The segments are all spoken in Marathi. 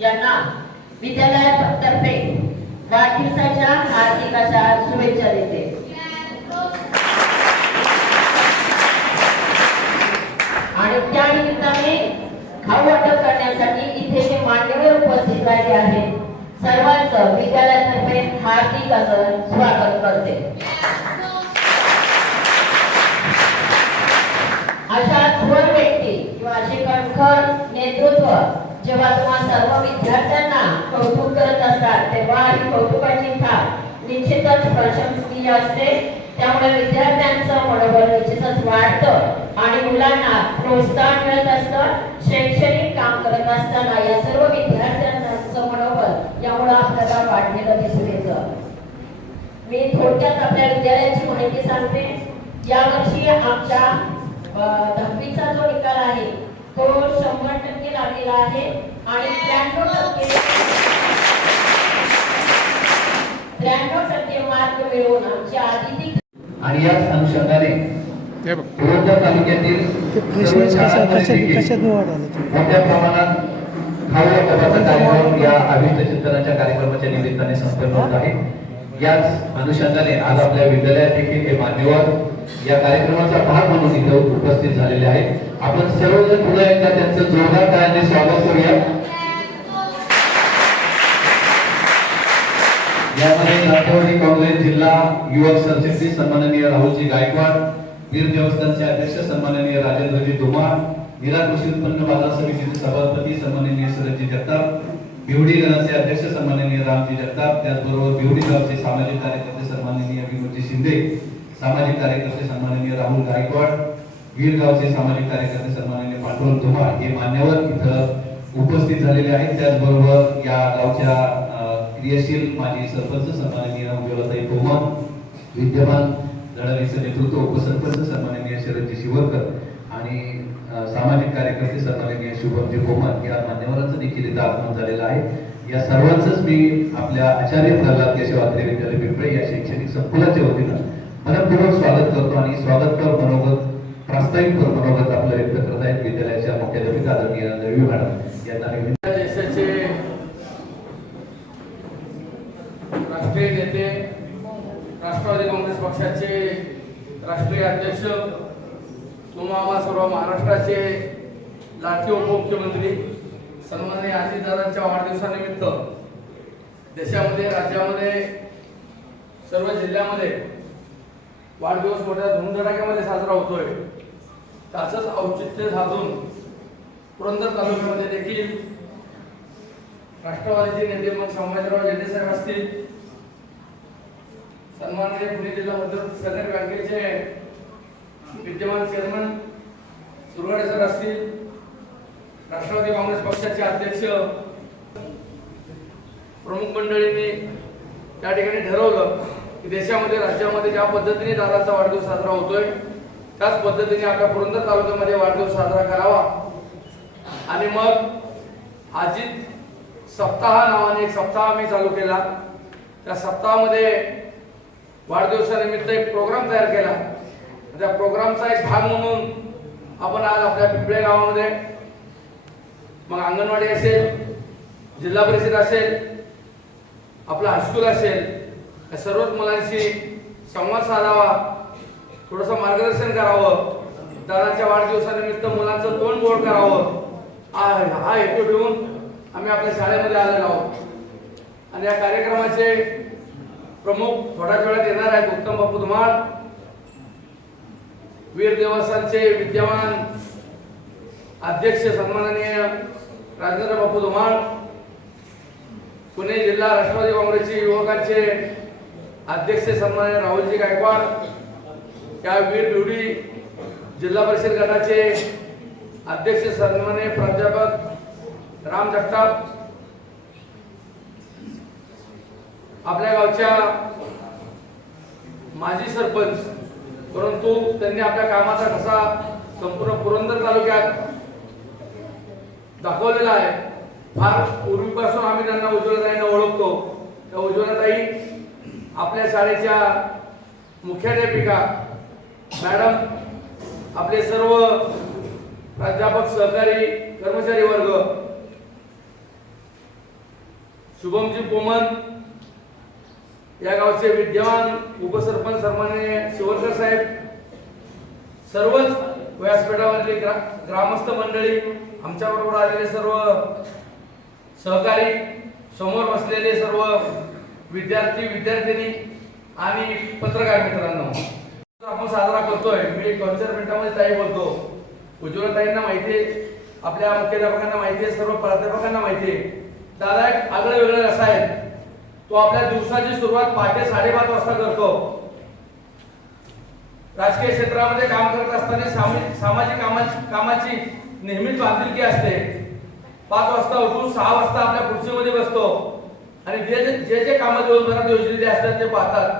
यांना विद्यालयातर्फे वाढदिवसाच्या हार्दिक अशा शुभेच्छा देते. आणि त्या निमित्ताने खाऊ वाटप करण्यासाठी इथे जे मान्यवर उपस्थित राहिले आहेत सर्वांचं विद्यालयातर्फे हार्दिक असं स्वागत करते. अशा थोर व्यक्ती किंवा असे कणखर नेतृत्व जेव्हा तुम्हा सर्व विद्यार्थ्यांना कौतुक करत असतात तेव्हा ही कौतुकाची थाप निश्चितच प्रशंसनीय असते. त्यामुळे विद्यार्थ्यांचं मनोबल निश्चितच वाढतं आणि मुलांना प्रोत्साहन मिळत असतं. शैक्षणिक काम करत असताना या सर्व विद्यार्थ्यांचं मनोबल यामुळे आपल्याला वाढलेलं दिसून येतं. मी थोडक्यात आपल्या विद्यालयाची माहिती सांगते. यावर्षी आमच्या दहावीचा जो निकाल आहे तो शंभर टक्के लागलेला आहे. आणि त्र्याण्णव टक्के त्र्याण्णव टक्के मार्क मिळवून आमची आदिती आणि याच अनुषंगाने तालुक्यातील मोठ्या प्रमाणात खाऊ कार्यक्रम या चिंतनाच्या कार्यक्रमाच्या निमित्ताने संपन्न होत आहे. याच अनुषंगाने आज आपल्या विद्यालयात देखील हे मान्यवर या कार्यक्रमाचा भाग म्हणून इथे उपस्थित झालेले आहेत. आपण सर्वजण पुन्हा एकदा त्यांचं जोरदार टाळ्याने स्वागत करूया. यामध्ये राष्ट्रवादी काँग्रेस जिल्हा युवक सरचिटणीस सन्माननीय राहुलजी गायकवाड वीर देवस्थानचे अध्यक्ष सन्माननीय राजेंद्रजी धुमाळ निरा कृषी उत्पन्न बाजार समितीचे सभापती सन्माननीय सरजी जगताप भिवडी गणाचे अध्यक्ष सन्माननीय रामजी जगताप त्याचबरोबर भिवडी गावचे सामाजिक कार्यकर्ते सन्माननीय विनोदजी शिंदे. सामाजिक कार्यकर्ते सन्माननीय राहुल गायकवाड वीरगावचे सामाजिक कार्यकर्ते सन्माननीय पांडुरंग धुमाळ हे मान्यवर इथं उपस्थित झालेले आहेत. त्याचबरोबर या गावच्या क्रियाशील माजी सरपंच सन्माननीय उज्ज्वलाताई तोमर विद्यमान लढाईचं नेतृत्व उपसरपंच सन्माननीय शरदजी शिवरकर आणि सामाजिक कार्यकर्ते सन्माननीय शुभमजी कोमर या मान्यवरांचं देखील इथं आगमन झालेलं आहे. या सर्वांचंच मी आपल्या आचार्य प्रल्हाद केशव अत्रे विद्यालय पिंपळे या शैक्षणिक संकुलाच्या वतीनं मनपूर्वक स्वागत करतो आणि स्वागतपर मनोगत प्रास्ताविक मनोगत आपलं व्यक्त करत आहेत विद्यालयाच्या मुख्याध्यापिका आदरणीय दळवी मॅडम यांना मी देशाचे राष्ट्रीय नेते राष्ट्रवादी काँग्रेस पक्षाचे राष्ट्रीय अध्यक्ष किंवा आम्हा सर्व महाराष्ट्राचे लाडके उपमुख्यमंत्री सन्माननीय अजितदादांच्या वाढदिवसानिमित्त देशामध्ये राज्यामध्ये सर्व जिल्ह्यामध्ये वाढदिवस मोठ्या धुमधडाक्यामध्ये साजरा होतोय. त्याचंच औचित्य साधून पुरंदर तालुक्यामध्ये देखील राष्ट्रवादीचे नेते मग संभाजीराव झेंडे साहेब असतील. सन्माननीय पुणे जिल्हा मध्यवर्ती सहकारी बँकेचे विद्यमान चेअरमन सुरवाडे सर असतील. राष्ट्रवादी काँग्रेस पक्षाचे अध्यक्ष प्रमुख मंडळींनी त्या ठिकाणी ठरवलं देशामध्ये राज्यामध्ये ज्या पद्धतीने दादाचा वाढदिवस साजरा होतोय त्याच पद्धतीने आपल्या पुरंदर तालुक्यामध्ये वाढदिवस साजरा करावा. आणि मग अजित सप्ताह नावाने एक सप्ताह मी चालू केला. त्या सप्ताहामध्ये वाढदिवसानिमित्त एक प्रोग्राम तयार केला. त्या प्रोग्रामचा एक भाग म्हणून आपण आज आपल्या पिंपळे गावामध्ये मग अंगणवाडी असेल जिल्हा परिषद असेल आपलं हायस्कूल असेल या सर्वच मुलांशी संवाद साधावा थोडंसं मार्गदर्शन करावं. दादाच्या वाढदिवसानिमित्त मुलांचं तोंड गोड करावं. हा हा हेतू ठेवून आम्ही आपल्या शाळेमध्ये आलेलो आहोत. आणि या कार्यक्रमाचे प्रमुख थोड्याच वेळात येणार आहेत उत्तम बापू धुमाळ. वीर देवस्थानचे विद्यमान अध्यक्ष सन्माननीय राजेंद्र बापू धुमाळ. पुणे जिल्हा राष्ट्रवादी काँग्रेसचे युवकांचे अध्यक्ष सन्मान राहुलजी गायकवाड या वीर बिवडी जिल्हा परिषद गटाचे अध्यक्ष सन्माननीय प्राध्यापक राम जगताप आपल्या गावच्या माजी सरपंच परंतु त्यांनी आपल्या कामाचा कसा संपूर्ण पुरंदर तालुक्यात दाखवलेला आहे. फार पूर्वीपासून आम्ही त्यांना उज्ज्वलताईंना ओळखतो. त्या उज्ज्वलताई आपल्या शाळेच्या मुख्याध्यापिका मॅडम आपले सर्व प्राध्यापक सहकारी कर्मचारी वर्ग शुभमजी पोमन या गावचे विद्यमान उपसरपंच सन्माननीय शिवरकर साहेब सर्वच व्यासपीठावरली ग्रा ग्रामस्थ मंडळी आमच्या बरोबर आलेले सर्व सहकारी समोर बसलेले सर्व विद्यार्थी विद्यार्थिनी आणि पत्रकार मित्रांनो. आपण साजरा करतोय. मी कल्चर मिनिटामध्ये ताई बोलतो. उज्ज्वलताईंना माहिती आहे. आपल्या मुख्याध्यापकांना माहिती आहे. सर्व प्राध्यापकांना माहिती आहे. दादा एक आगळं वेगळं असा आहे. तो आपल्या दिवसाची सुरुवात पहाटे साडेपाच वाजता करतो. राजकीय क्षेत्रामध्ये काम करत असताना सामाजिक सामाजिक कामाची कामाची नेहमीच बांधिलकी असते. पाच वाजता उठून सहा वाजता आपल्या खुर्चीमध्ये बसतो. आणि जे जे जे जे कामं दिवसभरात योजलेली असतात ते पाहतात.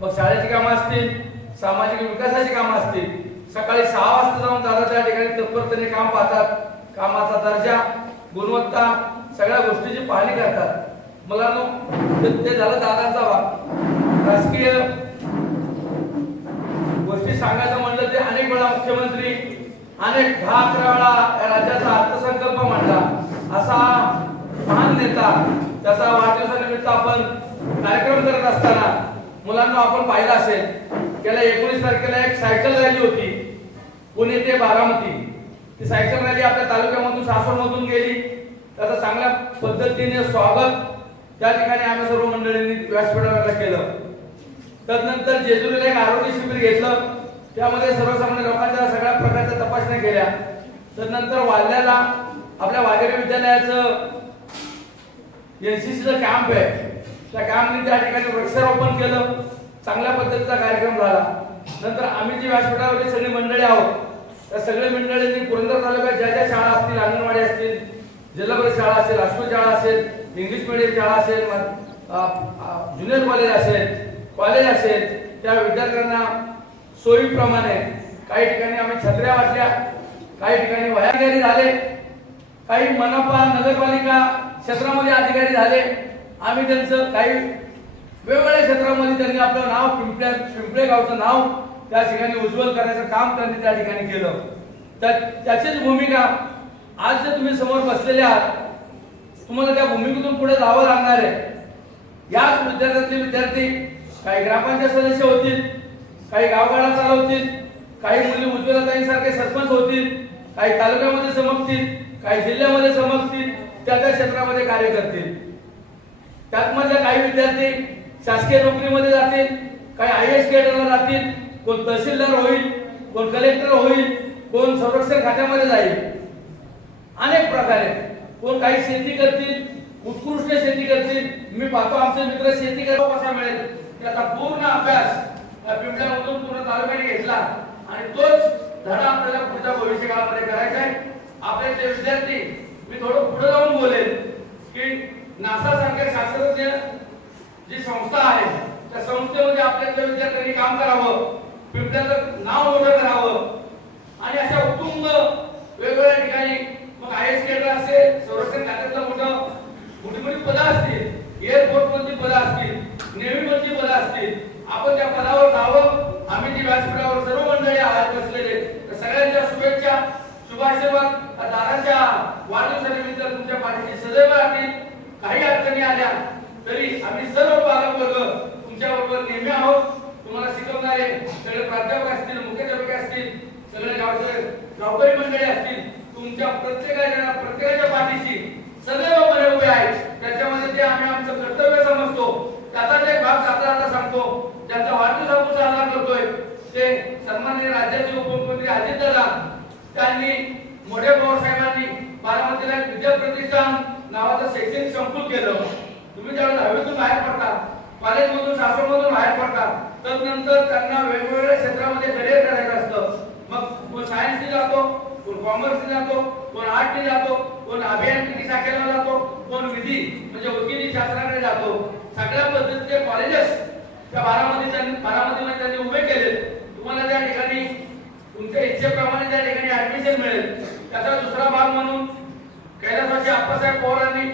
मग शाळेची कामं असतील सामाजिक विकासाची कामं असतील सकाळी सहा वाजता जाऊन दादा त्या ठिकाणी तत्परतेने काम पाहतात. कामाचा दर्जा गुणवत्ता सगळ्या गोष्टीची पाहणी करतात. मला ते- झालं दादांचा भाग. राजकीय गोष्टी सांगायचं म्हणलं ते अनेक वेळा मुख्यमंत्री अनेक दहा अकरा वेळा या राज्याचा अर्थसंकल्प मांडला. असा महान नेता त्याचा वाढदिवसानिमित्त आपण कार्यक्रम करत असताना मुलांना आपण पाहिलं असेल गेल्या एकोणीस तारखेला एक सायकल रॅली होती पुणे ते बारामती. ती सायकल रॅली आपल्या तालुक्यामधून सासवडमधून गेली. त्याचं चांगल्या पद्धतीने स्वागत त्या ठिकाणी आम्ही सर्व मंडळींनी व्यासपीठाला केलं. तदनंतर जेजुरीला एक आरोग्य शिबिर घेतलं. त्यामध्ये सर्वसामान्य लोकांच्या सगळ्या प्रकारच्या तपासण्या केल्या. तदनंतर वाल्याला आपल्या वाघेरे विद्यालयाचं एनसीसीचं कॅम्प आहे. त्या कॅम्पने त्या ठिकाणी वृक्षारोपण केलं. चांगल्या पद्धतीचा कार्यक्रम झाला. नंतर आम्ही जी व्यासपीठावरची सगळी मंडळी आहोत त्या सगळ्या मंडळींनी पुरंदर तालुक्यात ज्या ज्या शाळा असतील अंगणवाडी असतील जिल्हा परिषद शाळा असेल हायस्कूल शाळा असेल इंग्लिश मिडियम शाळा असेल ज्युनियर कॉलेज असेल कॉलेज असेल त्या विद्यार्थ्यांना सोयीप्रमाणे काही ठिकाणी आम्ही छत्र्या वाटल्या काही ठिकाणी वयाधिकारी झाले काही मनपा नगरपालिका क्षेत्रामध्ये अधिकारी झाले. आम्ही त्यांचं काही वेगवेगळ्या क्षेत्रामध्ये त्यांनी आपलं नाव पिंपळे पिंपळे गावचं नाव त्या ठिकाणी उज्ज्वल करण्याचं काम त्यांनी त्या ठिकाणी केलं. त्या त्याचीच भूमिका आज जे तुम्ही समोर बसलेले आहात तुम्हाला त्या भूमिकेतून पुढे जावं लागणार आहे. याच विद्यार्थ्यातले विद्यार्थी काही ग्रामपंचायत सदस्य होतील काही गावगाडा चालवतील काही मुली उज्ज्वलताईंसारखे सरपंच होतील काही तालुक्यामध्ये चमकतील काही जिल्ह्यामध्ये समजतील त्या त्या क्षेत्रामध्ये कार्य करतील. त्यात मधले काही विद्यार्थी शासकीय नोकरीमध्ये जातील काही आय एस केडरला जातील कोण तहसीलदार होईल कोण कलेक्टर होईल कोण संरक्षण खात्यामध्ये जाईल. अनेक प्रकारे कोण काही शेती करतील उत्कृष्ट शेती करतील. मी पाहतो आमचे मित्र शेती करावं कसा मिळेल त्याचा पूर्ण अभ्यास त्या पिंपळ्यामधून पूर्ण तालुक्याने घेतला आणि तोच धडा आपल्याला पुढच्या भविष्यकाळामध्ये करायचा आहे. आपले जे विद्यार्थी मी थोडं पुढे जाऊन बोलेन की नासा सारख्या शास्त्रज्ञ जी संस्था आहे त्या संस्थेमध्ये आपल्या विद्यार्थ्यांनी काम करावं पिंपळ्याचं नाव मोठं करावं. आणि अशा उत्तुंग वेगवेगळ्या ठिकाणी मग आय एस केंद्र असेल संरक्षण खात्यातलं मोठं मोठी मोठी पदं असतील एअरफोर्स मधली पदं असतील नेव्ही मधली पदं असतील आपण त्या पदावर जावं आम्ही जी व्यासपीठावर सर्व मंडळी आहात बसलेले त्या सगळ्यांच्या शुभेच्छा शुभाशीर्वाद या दादांच्या वाढदिवसानिमित्त तुमच्या पाठीशी सदैव राहतील काही अडचणी आल्या तरी आम्ही सर्व पालक वर्ग तुमच्या बरोबर नेहमी आहोत. तुम्हाला शिकवणारे सगळे प्राध्यापक असतील मुख्याध्यापक असतील सगळे गावचे गावकरी मंडळी असतील तुमच्या प्रत्येकाच्या प्रत्येकाच्या पाठीशी सदैव बरे उभे आहेत. त्याच्यामध्ये ते आम्ही आमचं कर्तव्य समजतो त्याचा एक भाग साता आता सांगतो ज्यांचा वाढदिवस साजरा करतोय ते सन्माननीय राज्याचे उपमुख्यमंत्री अजित दादा त्यांनी मोठे पवारसाहेबांनी बारामतीला एक विद्या प्रतिष्ठान नावाचं शैक्षणिक संकुल केलं. तुम्ही ज्यावेळेस हवेतून बाहेर पडता. कॉलेजमधून शासनमधून बाहेर पडतात. तर नंतर त्यांना वेगवेगळ्या क्षेत्रामध्ये करिअर करायचं असतं. मग कोण सायन्सने जातो कोण कॉमर्सने जातो कोण आर्टने जातो कोण अभियांत्रिकी शाखेला जातो कोण विधी म्हणजे वकिली शास्त्राकडे जातो. सगळ्या पद्धतीचे कॉलेजेस त्या बारामतीच्या त्यांनी बारामतीमध्ये त्यांनी उभे केले तुम्हाला त्या ठिकाणी तुमच्या इच्छेप्रमाणे त्या ठिकाणी ऍडमिशन मिळेल. त्याचा दुसरा भाग म्हणून कैलासवासी आप्पासाहेब पवारांनी